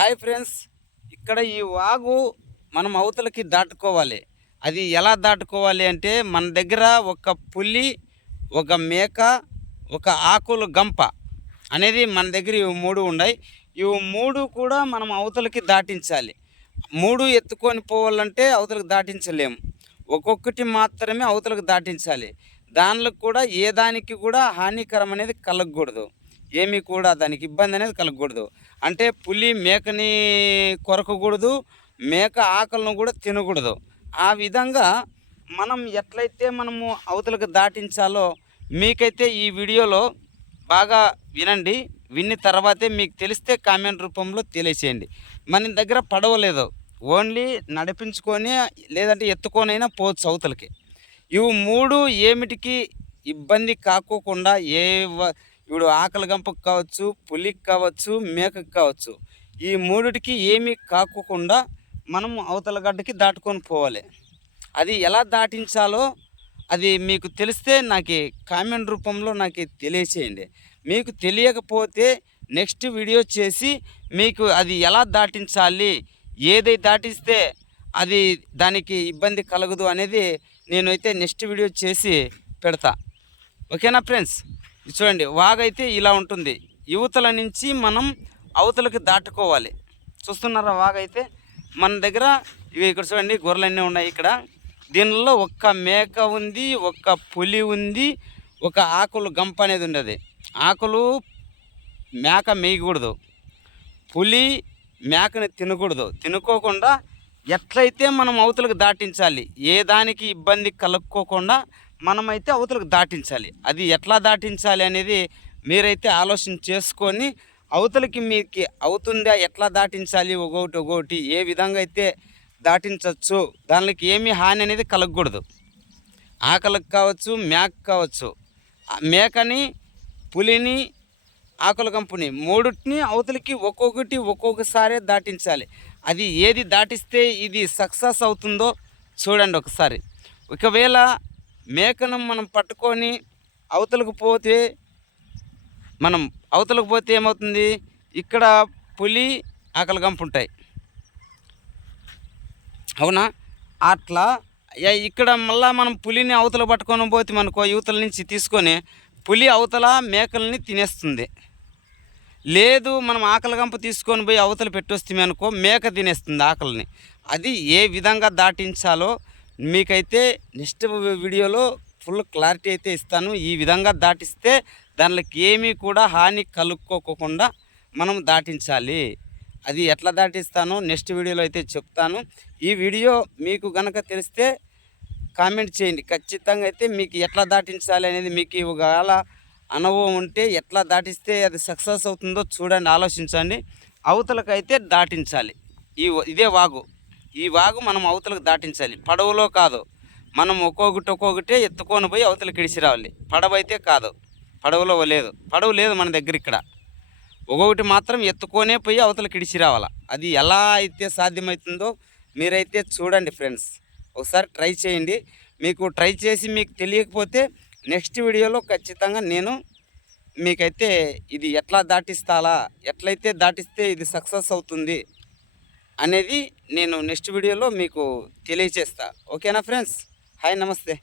Hi friends, ఇక్కడ ఈ వాగు మనం అవతలకి దాటుకోవాలి. అది ఎలా దాటుకోవాలి అంటే మన దగ్గర ఒక పులి, ఒక మేక, ఒక ఆకుల గంప అనేది మన దగ్గర ఇవి 3 ఉన్నాయి. ఇవి 3 కూడా మనం అవతలకి దాటించాలి. 3 ఎత్తుకొని పోవాలంటే అవతలకి దాటించలేము. ఒక్కొక్కటి మాత్రమే అవతలకు దాటించాలి. దానిలో కూడా ఏ దానికి కూడా హానికరం అనేది కలగకూడదు. ఏమీ కూడా దానికి ఇబ్బంది అనేది కలగకూడదు. అంటే పులి మేకని కొరకకూడదు, మేక ఆకలిని కూడా తినకూడదు. ఆ విధంగా మనం ఎట్లయితే మనము అవతలకు దాటించాలో మీకైతే ఈ వీడియోలో బాగా వినండి. విన్న తర్వాతే మీకు తెలిస్తే కామెంట్ రూపంలో తెలియచేయండి. మన దగ్గర పడవ లేదు, ఓన్లీ నడిపించుకొని లేదంటే ఎత్తుకొనైనా పోవచ్చు అవతలకి. ఇవి 3 ఏమిటికి ఇబ్బంది కాకోకుండా ఇప్పుడు ఆకలి గంపకు కావచ్చు, పులికి కావచ్చు, మేకకు కావచ్చు, ఈ 3టికి ఏమీ కాకోకుండా మనం అవతల గడ్డకి దాటుకొని పోవాలి. అది ఎలా దాటించాలో అది మీకు తెలిస్తే నాకు కామెంట్ రూపంలో నాకు తెలియచేయండి. మీకు తెలియకపోతే నెక్స్ట్ వీడియో చేసి మీకు అది ఎలా దాటించాలి, ఏది దాటిస్తే అది దానికి ఇబ్బంది కలగదు అనేది నేనైతే నెక్స్ట్ వీడియో చేసి పెడతా. ఓకేనా ఫ్రెండ్స్? చూడండి, వాగైతే ఇలా ఉంటుంది. యువతల నుంచి మనం అవతలకి దాటుకోవాలి. చూస్తున్నారా? వాగైతే మన దగ్గర ఇక్కడ చూడండి, గొర్రెలన్నీ ఉన్నాయి ఇక్కడ. దీనిలో ఒక్క మేక ఉంది, ఒక్క పులి ఉంది, ఒక ఆకులు గంప అనేది ఉండేది. ఆకులు మేక మేయకూడదు, పులి మేకని తినకూడదు. తినుకోకుండా ఎట్లయితే మనం అవతలకు దాటించాలి, ఏ దానికి ఇబ్బంది కలుక్కోకుండా మనమైతే అవతలకు దాటించాలి. అది ఎట్లా దాటించాలి అనేది మీరైతే ఆలోచన చేసుకొని అవతలకి మీకు అవుతుందా, ఎట్లా దాటించాలి, ఒక్కొక్కటి ఏ విధంగా అయితే దాటించవచ్చు, దానికి ఏమీ హాని అనేది కలగకూడదు. ఆకలికి కావచ్చు, మేక కావచ్చు, మేకని, పులిని, ఆకుల కంపుని 3టిని అవతలికి ఒక్కొక్కసారే దాటించాలి. అది ఏది దాటిస్తే ఇది సక్సెస్ అవుతుందో చూడండి ఒకసారి. ఒకవేళ మేకను మనం పట్టుకొని అవతలకు పోతే ఏమవుతుంది, ఇక్కడ పులి, ఆకలి గంపు ఉంటాయి, అవునా? అట్లా ఇక్కడ మళ్ళీ మనం పులిని అవతల పట్టుకొని పోతే మనకో యువతల నుంచి తీసుకొని పులి అవతల మేకల్ని తినేస్తుంది. లేదు, మనం ఆకలి గంప తీసుకొని పోయి అవతల పెట్టొస్తామే అనుకో, మేక తినేస్తుంది ఆకలిని. అది ఏ విధంగా దాటించాలో మీకైతే నెక్స్ట్ వీడియోలో ఫుల్ క్లారిటీ అయితే ఇస్తాను. ఈ విధంగా దాటిస్తే దానికి ఏమీ కూడా హాని కలుక్కోకుండా మనం దాటించాలి. అది ఎట్లా దాటిస్తానో నెక్స్ట్ వీడియోలో అయితే చెప్తాను. ఈ వీడియో మీకు కనుక తెలిస్తే కామెంట్ చేయండి. ఖచ్చితంగా అయితే మీకు ఎట్లా దాటించాలి అనేది మీకు ఒకవేళ అనుభవం ఉంటే ఎట్లా దాటిస్తే అది సక్సెస్ అవుతుందో చూడండి, ఆలోచించండి. అవతలకైతే దాటించాలి. ఇదే వాగు. ఈ వాగు మనం అవతలకు దాటించాలి, పడవలో కాదు. మనం ఒక్కొక్కటే ఎత్తుకొని పోయి అవతలకి ఇడిచి రావాలి. పడవ అయితే కాదు, పడవ లేదు మన దగ్గర. ఇక్కడ ఒక్కొక్కటి మాత్రం ఎత్తుకొనే పోయి అవతలకి ఇడిచి రావాలా. అది ఎలా అయితే సాధ్యమవుతుందో మీరైతే చూడండి ఫ్రెండ్స్, ఒకసారి ట్రై చేయండి. మీకు ట్రై చేసి మీకు తెలియకపోతే నెక్స్ట్ వీడియోలో ఖచ్చితంగా నేను మీకైతే ఇది ఎట్లా దాటిస్తాలా, ఎట్లయితే దాటిస్తే ఇది సక్సెస్ అవుతుంది అనేది నేను నెక్స్ట్ వీడియోలో మీకు తెలియజేస్తా. ఓకేనా ఫ్రెండ్స్? హాయ్, నమస్తే.